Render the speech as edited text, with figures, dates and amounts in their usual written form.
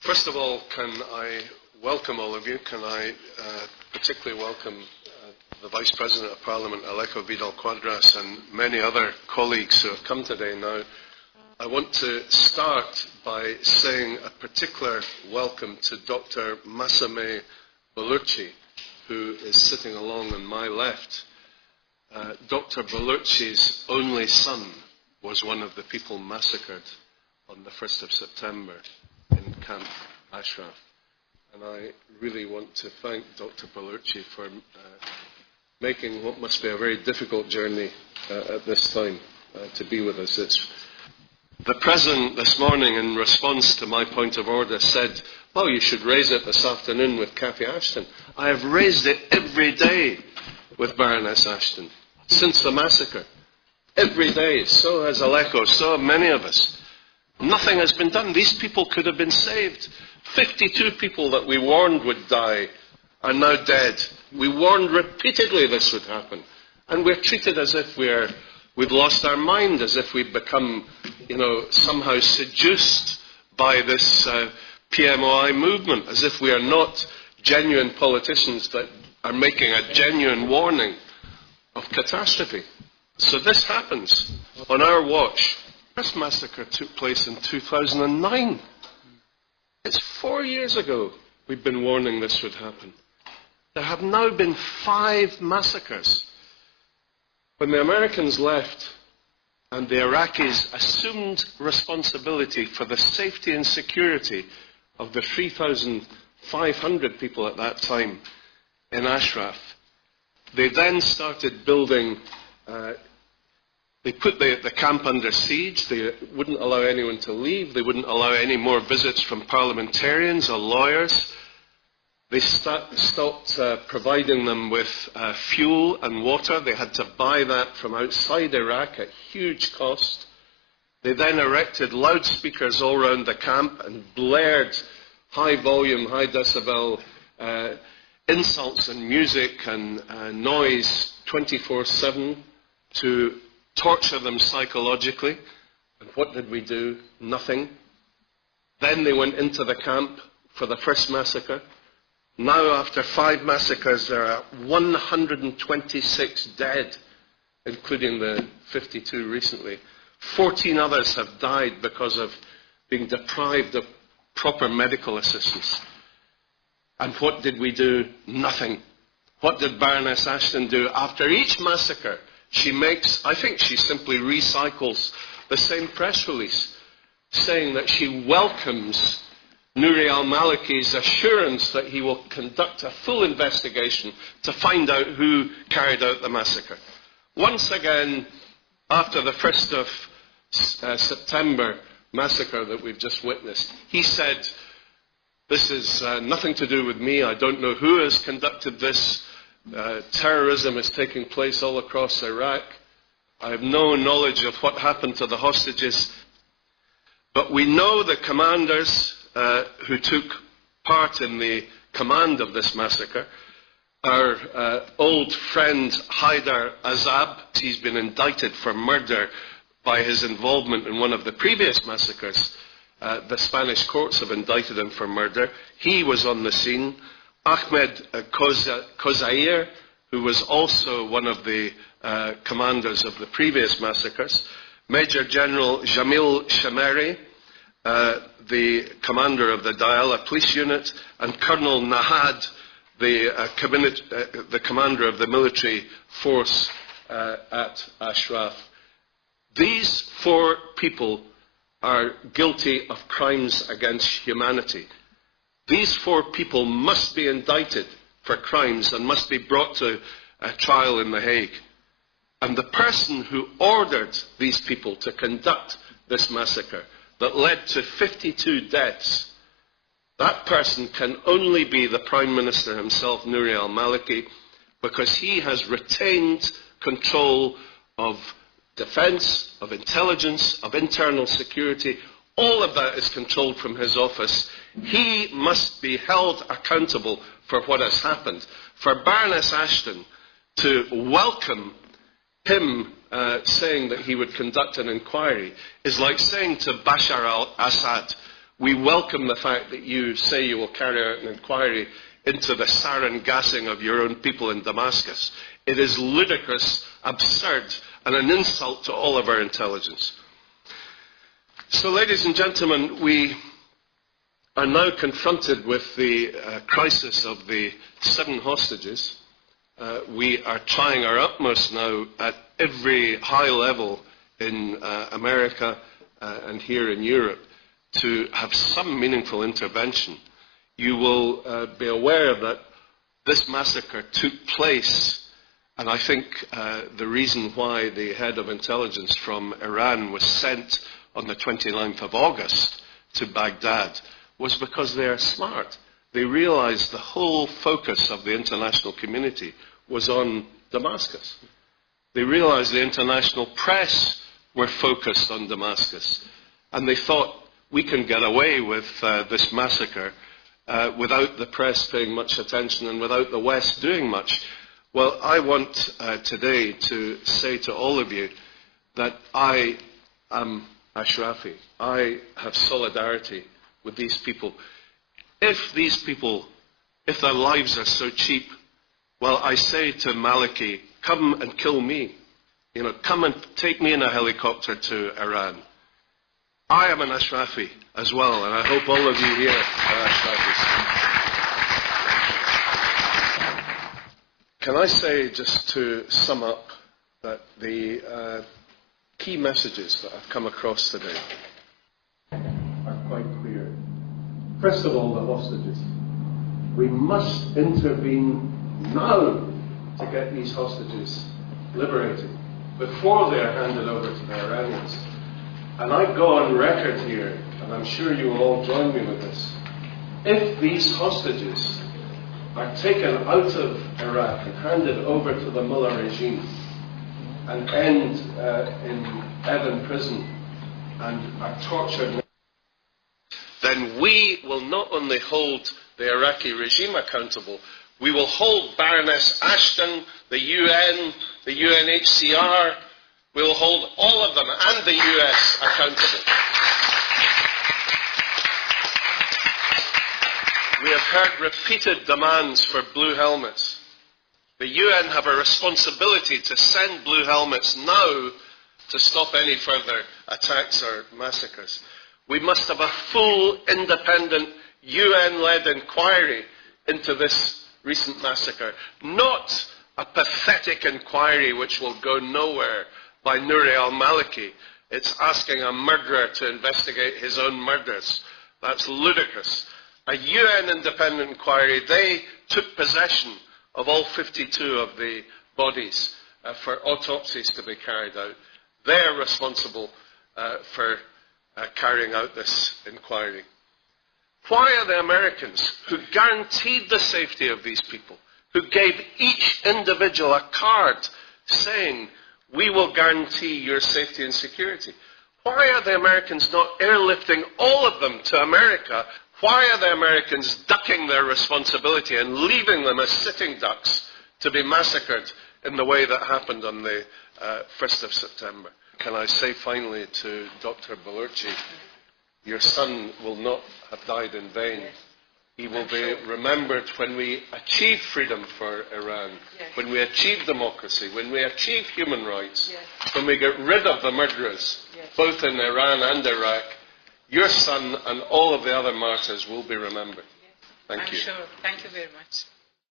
First of all, can I welcome all of you? Can I particularly welcome the Vice President of Parliament, Alejo Vidal-Quadras, and many other colleagues who have come today now. I want to start by saying a particular welcome to Dr. Massacre Bellucci, who is sitting along on my left. Dr. Bellucci's only son was one of the people massacred on the 1st of September in Camp Ashraf. And I really want to thank Dr. Bellucci for making what must be a very difficult journey at this time to be with us. The President this morning, in response to my point of order, said, well, you should raise it this afternoon with Cathy Ashton. I have raised it every day with Baroness Ashton since the massacre. Every day. So has Alejo, so have many of us. Nothing has been done. These people could have been saved. 52 people that we warned would die are now dead. We warned repeatedly this would happen. And we're treated as if we've lost our mind, as if we've become, somehow seduced by this PMOI movement, as if we are not genuine politicians that are making a genuine warning of catastrophe. So this happens on our watch. The first massacre took place in 2009. It's 4 years ago we've been warning this would happen. There have now been 5 massacres. When the Americans left and the Iraqis assumed responsibility for the safety and security of the 3,500 people at that time in Ashraf, they then started building. They put the camp under siege. They wouldn't allow anyone to leave. They wouldn't allow any more visits from parliamentarians or lawyers. They stopped providing them with fuel and water. They had to buy that from outside Iraq at huge cost. They then erected loudspeakers all around the camp and blared high volume, high decibel insults and music and noise 24/7 to torture them psychologically. And what did we do? Nothing. Then they went into the camp for the first massacre. Now, after 5 massacres, there are 126 dead, including the 52 recently. 14 others have died because of being deprived of proper medical assistance. And what did we do? Nothing. What did Baroness Ashton do? After each massacre, I think she simply recycles the same press release, saying that she welcomes Nouri al-Maliki's assurance that he will conduct a full investigation to find out who carried out the massacre. Once again, after the 1st of September massacre that we've just witnessed, he said, this is nothing to do with me. I don't know who has conducted this. Terrorism is taking place all across Iraq. I have no knowledge of what happened to the hostages. But we know the commanders who took part in the command of this massacre. Our old friend Haidar Azab, he's been indicted for murder by his involvement in one of the previous massacres. The Spanish courts have indicted him for murder. He was on the scene. Ahmed Kozair, who was also one of the commanders of the previous massacres. Major General Jamil Shameri, the commander of the Diyala police unit, and Colonel Nahad, the commander of the military force at Ashraf. These 4 people are guilty of crimes against humanity. These 4 people must be indicted for crimes and must be brought to a trial in The Hague. And the person who ordered these people to conduct this massacre that led to 52 deaths, that person can only be the Prime Minister himself, Nouri al-Maliki, because he has retained control of defense, of intelligence, of internal security. All of that is controlled from his office. He must be held accountable for what has happened. For Baroness Ashton to welcome him saying that he would conduct an inquiry is like saying to Bashar al-Assad, We welcome the fact that you say you will carry out an inquiry into the sarin gassing of your own people in Damascus. It is ludicrous, absurd, and an insult to all of our intelligence. So, ladies and gentlemen, we are now confronted with the crisis of the 7 hostages. We are trying our utmost now at every high level in America and here in Europe to have some meaningful intervention. You will be aware that this massacre took place, and I think the reason why the head of intelligence from Iran was sent on the 29th of August to Baghdad was because they are smart. They realized the whole focus of the international community was on Damascus. They realized the international press were focused on Damascus. And they thought, we can get away with this massacre without the press paying much attention and without the West doing much. Well, I want today to say to all of you that I am Ashrafi. I have solidarity with these people. If these people, if their lives are so cheap, well, I say to Maliki, come and kill me. You know, come and take me in a helicopter to Iran. I am an Ashrafi as well, and I hope all of you here are Ashrafis. Can I say, just to sum up, that the key messages that I've come across today are quite clear. First of all, the hostages. We must intervene now to get these hostages liberated before they are handed over to the Iranians. And I go on record here, and I'm sure you will all join me with this. If these hostages are taken out of Iraq and handed over to the Mullah regime and end in Evin prison and are tortured, then we will not only hold the Iraqi regime accountable, we will hold Baroness Ashton, the UN, the UNHCR, we will hold all of them and the US accountable. We have heard repeated demands for blue helmets. The UN have a responsibility to send blue helmets now to stop any further attacks or massacres. We must have a full, independent, UN-led inquiry into this recent massacre, not a pathetic inquiry which will go nowhere by Nouri al-Maliki. It's asking a murderer to investigate his own murders. That's ludicrous. A UN independent inquiry, they took possession of all 52 of the bodies for autopsies to be carried out. They're responsible for carrying out this inquiry. Why are the Americans, who guaranteed the safety of these people, who gave each individual a card saying, we will guarantee your safety and security, why are the Americans not airlifting all of them to America? Why are the Americans ducking their responsibility and leaving them as sitting ducks to be massacred in the way that happened on the 1st of September? Can I say finally to Dr. Baluchi, your son will not have died in vain. He will be remembered when we achieve freedom for Iran, when we achieve democracy, when we achieve human rights, when we get rid of the murderers, both in Iran and Iraq. Your son and all of the other martyrs will be remembered. Thank you. I'm sure. Thank you very much.